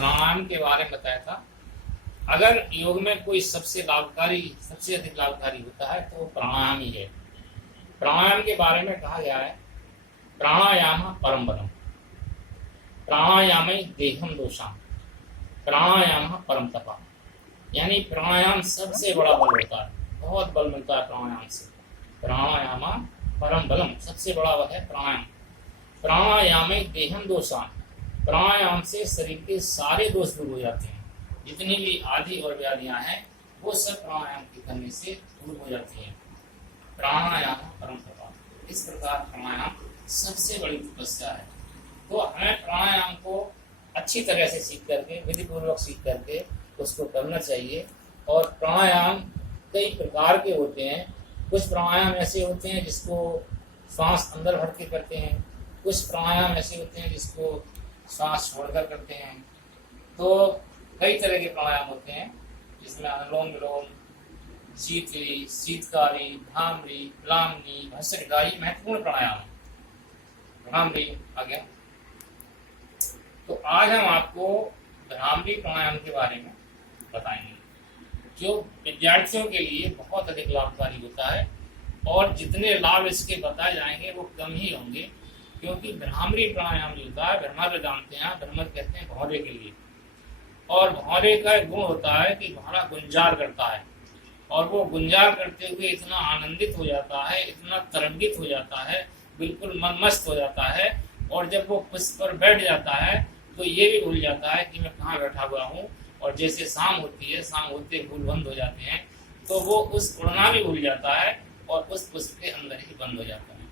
प्राणायाम के बारे में बताया था। अगर योग में कोई सबसे अधिक लाभकारी होता है तो प्राणायाम ही है। प्राणायाम के बारे में कहा गया है, प्राणायाम परम बलम, प्राणायाम देहम दोषाम, प्राणायाम परम तपा। यानी प्राणायाम सबसे बड़ा बल होता है, बहुत बल मिलता है प्राणायाम से। प्राणायाम परम बलम, सबसे बड़ा बल है प्राणायाम। प्राणायाम देहम दोषाम, प्राणायाम से शरीर के सारे दोष दूर हो जाते हैं। जितनी भी आदि और व्याधियां हैं वो सब प्राणायाम के करने से दूर हो जाती हैं। प्राणायाम परम तपा, इस प्रकार प्राणायाम सबसे बड़ी तपस्या है। तो हमें प्राणायाम को अच्छी तरह से सीख करके, विधि पूर्वक सीख करके उसको करना चाहिए। और प्राणायाम कई प्रकार के होते हैं। कुछ प्राणायाम ऐसे होते हैं जिसको सांस अंदर भर के करते हैं, कुछ प्राणायाम ऐसे होते हैं जिसको सांस छोड़कर करते हैं। तो कई तरह के प्राणायाम होते हैं जिसमें अनुलोम विलोम, शीतली, शीतकारी, भ्रामरी, प्लावनी, भस्त्रिका महत्वपूर्ण प्राणायाम है। भ्रामरी आ गया। तो आज हम आपको भ्रामरी प्राणायाम के बारे में बताएंगे, जो विद्यार्थियों के लिए बहुत अधिक लाभकारी होता है। और जितने लाभ इसके बताए जाएंगे वो कम ही होंगे, क्योंकि भ्रामरी प्राणायाम जो होता है, भ्रमर जानते हैं, भ्रमर कहते हैं भौरे के लिए। और भौरे का एक गुण होता है कि भौरा गुंजार करता है, और वो गुंजार करते हुए इतना आनंदित हो जाता है, इतना तरंगित हो जाता है, बिल्कुल मन मस्त हो जाता है। और जब वो पुष्प पर बैठ जाता है तो ये भी भूल जाता है कि मैं कहाँ बैठा हुआ हूँ। और जैसे शाम होती है, शाम होते फूल बंद हो जाते हैं, तो वो उस उड़ना भी भूल जाता है और उस पुष्प के अंदर ही बंद हो जाता है।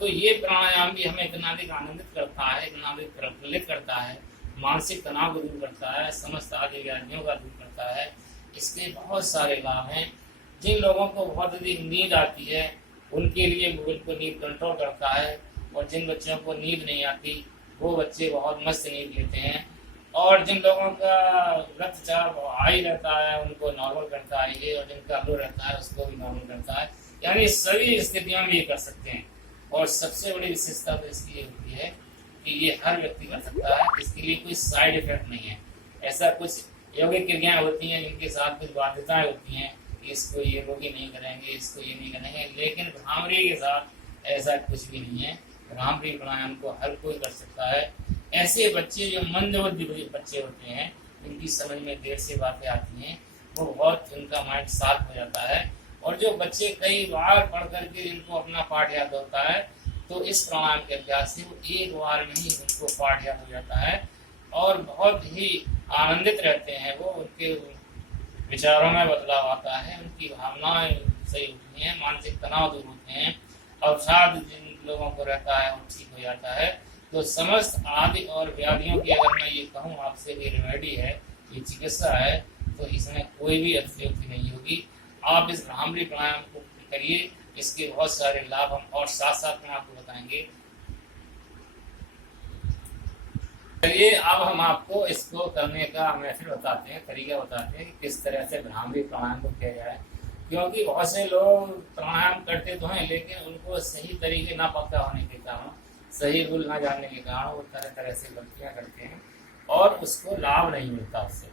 तो ये प्राणायाम भी हमें इतना अधिक आनंदित करता है, इतना अधिक प्रफुल्लित करता है, मानसिक तनाव को दूर करता है, समस्त आदि व्याधियों का दूर करता है। इसके बहुत सारे लाभ हैं। जिन लोगों को बहुत अधिक नींद आती है उनके लिए बिल्कुल नींद कंट्रोल करता है। और जिन बच्चों को नींद नहीं आती वो बच्चे बहुत मस्त नींद लेते हैं। और जिन लोगों का रक्तचाप हाई रहता है उनको नॉर्मल करता है ये, और जिनका लो रहता है उसको भी नॉर्मल करता है। यानी सभी स्थितियों में ये कर सकते हैं। और सबसे बड़ी विशेषता तो इसकी ये होती है कि ये हर व्यक्ति कर सकता है, इसके लिए कोई साइड इफेक्ट नहीं है। ऐसा कुछ यौगिक क्रियाएं होती हैं जिनके साथ कुछ बाध्यताएं होती हैं कि इसको ये रोगी नहीं करेंगे, इसको ये नहीं करेंगे, लेकिन भ्रामरी के साथ ऐसा कुछ भी नहीं है। भ्रामरी प्राणायाम को हर कोई कर सकता है। ऐसे बच्चे जो मंदबुद्धि बच्चे होते हैं, जिनकी समझ में देर से बातें आती हैं, वो बहुत उनका माइंड शार्प हो जाता है। और जो बच्चे कई बार पढ़ करके जिनको अपना पाठ याद होता है, तो इस प्राणायाम के अभ्यास से वो एक बार में ही उनको पाठ याद हो जाता है और बहुत ही आनंदित रहते हैं। वो उनके विचारों में बदलाव आता है, उनकी भावनाएं सही होती हैं, मानसिक तनाव दूर होते हैं, अवसाद जिन लोगों को रहता है वो ठीक हो जाता है। तो समस्त आदि और व्याधियों की अगर मैं ये कहूँ आपसे, ये रेमेडी है, ये चिकित्सा है, तो इसमें कोई भी अतिशयोक्ति नहीं होगी। आप इस भ्रामरी प्राणायाम को करिए, इसके बहुत सारे लाभ हम और साथ साथ में आपको बताएंगे। चलिए अब हम आपको इसको करने का मेथड बताते हैं, तरीका बताते हैं कि किस तरह से भ्रामरी प्राणायाम को किया जाए। क्योंकि बहुत से लोग प्राणायाम करते तो हैं, लेकिन उनको सही तरीके ना पता होने के कारण, सही रूल ना जानने के कारण वो तरह तरह से गलतियाँ करते हैं और उसको लाभ नहीं मिलता उससे।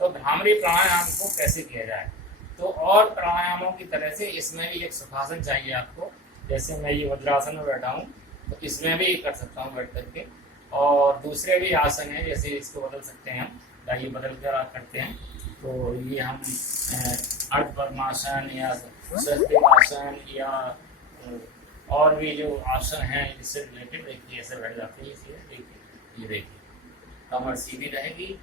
तो भ्रामरी प्राणायाम को कैसे किया जाए? तो और प्राणायामों की तरह से इसमें भी एक सुखासन चाहिए आपको। जैसे मैं ये वज्रासन में बैठा हूँ, तो इसमें भी कर सकता हूँ बैठ करके। और दूसरे भी आसन हैं, जैसे इसको बदल सकते हैं हम, ये बदल कर करते हैं। तो ये हम अर्ध पद्मासन या स्वस्तिकासन या और भी जो आसन हैं इससे रिलेटेड, देखिए ऐसे बैठ जाते हैं। देखिए ये देखिए, कमर सीधी रहेगी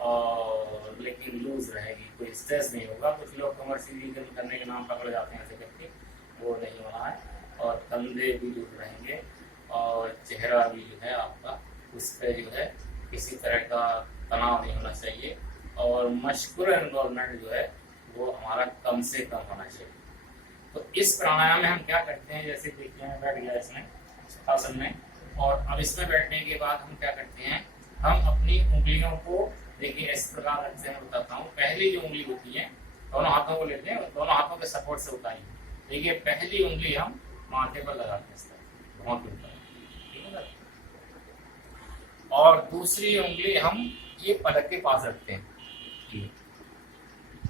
और लेकिन लूज रहेगी, कोई स्ट्रेस नहीं होगा। कुछ लोग कमर सीधी करने के नाम पकड़ जाते हैं ऐसे करके, वो नहीं होना है। और कंधे भी लूज रहेंगे और चेहरा भी जो है आपका, उस पर जो है किसी तरह का तनाव नहीं होना चाहिए। और मस्कुलर इन्वॉल्वमेंट जो है वो हमारा कम से कम होना चाहिए। तो इस प्राणायाम में हम क्या करते हैं, जैसे देखिए मैं बैठ गया इसमें आसन में, और अब इसमें बैठने के बाद हम क्या करते हैं, हम अपनी उंगलियों को देखिए इस प्रकार रखते हैं। बताता हूँ, पहली जो उंगली होती है, दोनों हाथों को लेते हैं और दोनों हाथों के सपोर्ट से उठाइए। देखिए पहली उंगली हम माथे पर लगाते हैं इस तरह, बहुत ऊपर, ठीक है। और दूसरी उंगली हम ये पलक के पास रखते हैं ये,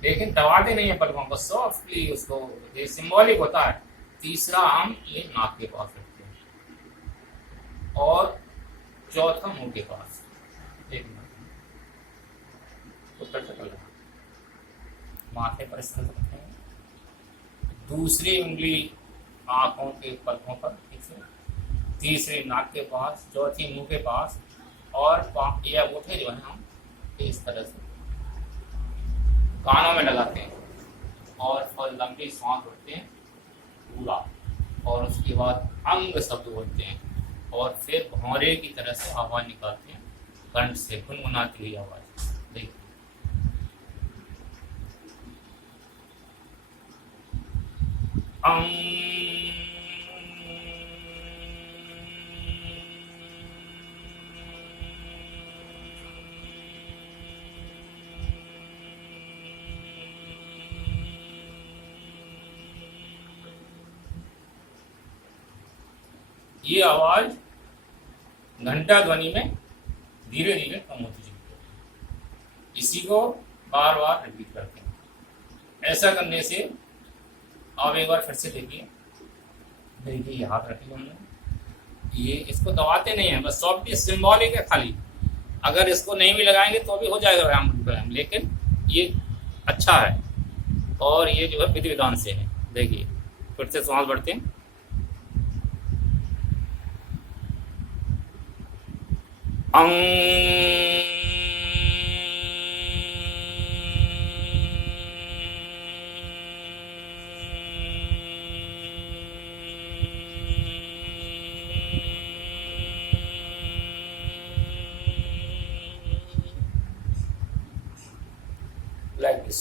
लेकिन दबाते नहीं है पलकों को, सॉफ्टली उसको, ये सिंबॉलिक होता है। तीसरा हम ये नाक के पास रखते हैं और चौथा मुंह के पास। एक मिनट, उत्तर चल रहा, माथे पर स्थित रखते हैं, दूसरी उंगली आंखों के पलकों पर, ठीक से, तीसरी नाक के पास, चौथी मुंह के पास, और ये अंगूठे जो है हम इस तरह से कानों में लगाते हैं और लंबी सांस भरते हैं पूरा, और उसके बाद अंग शब्द बोलते हैं और फिर भौरे की तरह से आवाज निकालते हैं, कंठ से गुनगुनाती हुई आवाज। देखिए, ये आवाज घंटा ध्वनि में धीरे धीरे कम होती चली है। इसी को बार बार रिपीट करते हैं। ऐसा करने से आप एक बार फिर से देखिए, ये हाथ रखिए हमने, ये इसको दबाते नहीं है, बस सॉफ्टली सिंबॉलिक है खाली। अगर इसको नहीं भी लगाएंगे तो भी हो जाएगा व्यायाम, लेकिन ये अच्छा है और ये जो है विधि विधान से है। देखिए फिर से सांस बढ़ते हैं, लाइक दिस।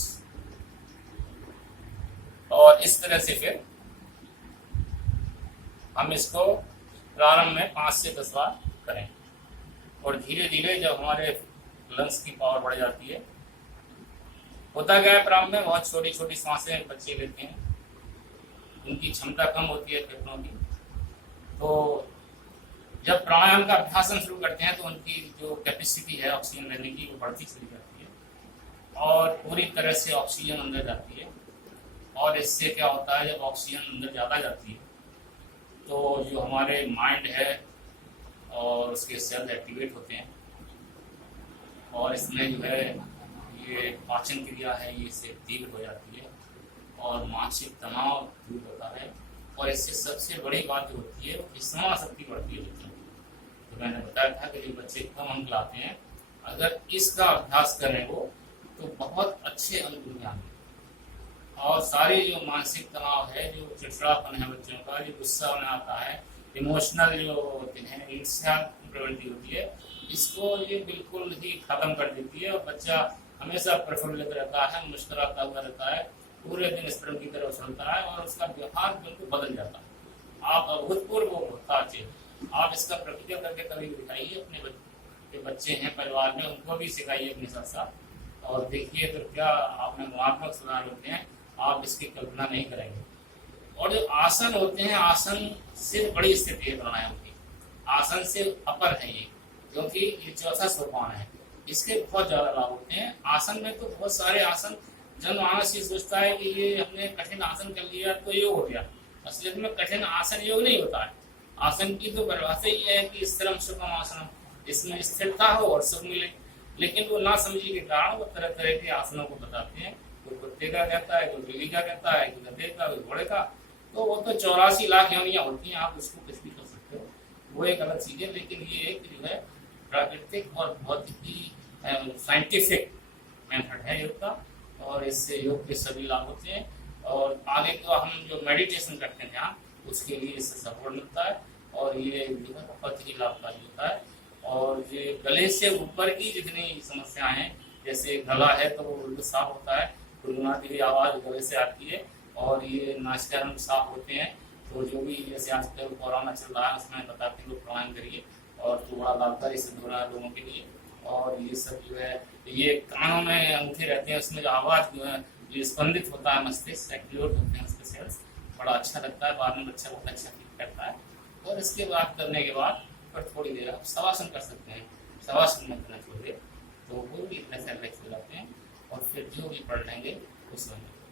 और इस तरह से फिर हम इसको प्रारंभ में 5 से 10 बार करें, और धीरे धीरे जब हमारे लंग्स की पावर बढ़ जाती है, होता क्या है प्रारंभ में बहुत छोटी छोटी सांसें बच्चे लेते हैं, उनकी क्षमता कम होती है फेफड़ों की। तो जब प्राणायाम का अभ्यास हम शुरू करते हैं तो उनकी जो कैपेसिटी है ऑक्सीजन लेने की वो बढ़ती चली जाती है और पूरी तरह से ऑक्सीजन अंदर जाती है। और इससे क्या होता है, जब ऑक्सीजन अंदर ज़्यादा जाती है तो जो हमारे माइंड है और उसके सेल एक्टिवेट होते हैं, और इसमें जो है ये पाचन क्रिया है ये इससे तीव्र हो जाती है और मानसिक तनाव दूर होता है। और इससे सबसे बड़ी बात जो होती है वो स्मरण शक्ति बढ़ती है बच्चों की। तो मैंने बताया था कि जो बच्चे कम अंक लाते हैं, अगर इसका अभ्यास करें वो तो बहुत अच्छे अंक मिल जाएंगे। और सारे जो मानसिक तनाव है, जो चिड़चिड़ापन है बच्चों का, जो गुस्सा होने आता है, इमोशनल जो होते हैं, ईर्ष्या प्रवृत्ति होती है, इसको ये बिल्कुल ही खत्म कर देती है। और बच्चा हमेशा प्रफुल्लित रहता है, मुस्कुराता हुआ रहता है, पूरे दिन स्पर्म की तरफ चलता है और उसका व्यवहार बिल्कुल बदल जाता है। आप अभूतपूर्व होता है। आप इसका प्रैक्टिकल करके कभी दिखाइए, अपने बच्चे हैं परिवार में उनको भी सिखाइए अपने साथ साथ, और देखिए तो क्या आपने गुणात्मक सुधार होते हैं, आप इसकी कल्पना नहीं करेंगे। और जो आसन होते हैं, आसन से बड़ी स्थिति है प्राणायाम की, आसन से अपर है ये, क्योंकि ये चौथा सोपान है, इसके बहुत ज्यादा लाभ होते हैं। आसन में तो बहुत सारे आसन, जनमानस ये सोचता है कि ये हमने कठिन आसन कर लिया तो योग हो गया। असलियत में कठिन आसन योग नहीं होता है। आसन की तो परिभाषा ही है कि स्थिरम सुखम आसनम, इसमें स्थिरता हो और सुख मिले। लेकिन वो ना समझी के कारण वो तरह तरह के आसनों को बताते हैं, कोई कुत्ते का कहता है, कोई बिल्ली का कहता है, कोई गधे का, कोई घोड़े का। तो वो तो 84 लाख योनियां होती हैं, आप उसको कुछ भी कर सकते हो, वो एक अलग चीज है। लेकिन ये एक जो है प्राकृतिक और बहुत ही साइंटिफिक मेथड है योग का, और इससे योग के सभी लाभ होते हैं। और आगे तो हम जो मेडिटेशन करते हैं ध्यान, उसके लिए इससे सपोर्ट मिलता है और ये जो है बहुत ही लाभकारी होता है। और ये गले से ऊपर की जितनी समस्याएं हैं, जैसे गला है तो वो बिल्कुल साफ होता है, गुनगुनाती हुई आवाज गले से आती है, और ये नासिकाग्रह साफ होते हैं। तो जो भी जैसे आजकल कोरोना चल रहा है उसमें बताते हैं लोग प्राणायाम करिए, और तो बड़ा लाभकारी सिद्ध हो रहा है लोगों के लिए। और ये सब जो है, ये कानों में अंगूठे रहते हैं, उसमें जो आवाज जो है ये स्पंदित होता है, मस्तिष्क एक्टिवेट होते हैं उसके सेल्स, बड़ा अच्छा लगता है, बाद में बच्चा बहुत अच्छा फील करता है। और इसके बाद करने के बाद फिर थोड़ी देर आप शवासन कर सकते हैं, शवासन में करना छोड़िए तो भी इतने से रिलैक्स हो जाते हैं और फिर जो भी पढ़ लेंगे उस समय